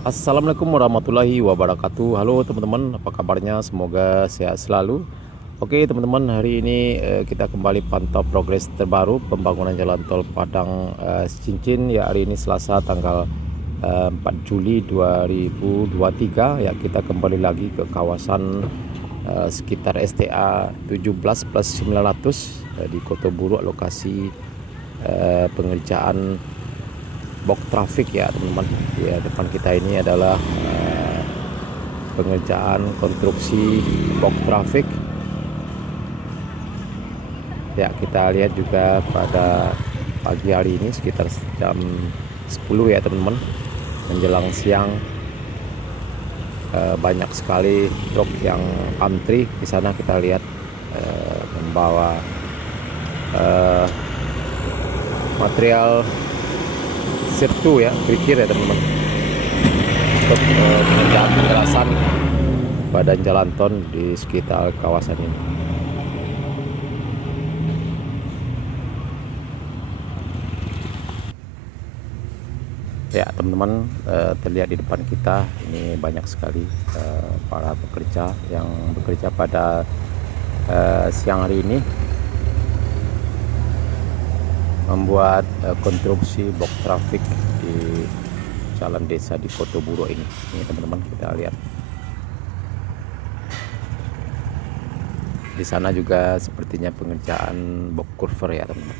Assalamualaikum warahmatullahi wabarakatuh. Halo teman-teman, apa kabarnya? Semoga sehat selalu. Oke teman-teman, hari ini kita kembali pantau progres terbaru pembangunan jalan tol Padang Cincin ya. Hari ini Selasa tanggal 4 Juli 2023 ya. Kita kembali lagi ke kawasan sekitar STA 17 plus 900 di Kota Buruk, lokasi pengerjaan box traffic ya teman-teman. Ya, depan kita ini adalah pengerjaan konstruksi box traffic ya. Kita lihat juga pada pagi hari ini sekitar jam 10 ya teman-teman, menjelang siang, banyak sekali truk yang antri di sana. Kita lihat membawa material sirtu ya, kerikil ya teman-teman, untuk pengerjaan penjelasan badan jalan tol di sekitar kawasan ini. Ya teman-teman, terlihat di depan kita ini banyak sekali para pekerja yang bekerja pada siang hari ini membuat konstruksi box traffic di jalan desa di Kota Buruk ini. Ini teman-teman, kita lihat di sana juga sepertinya pengerjaan box curver ya teman-teman.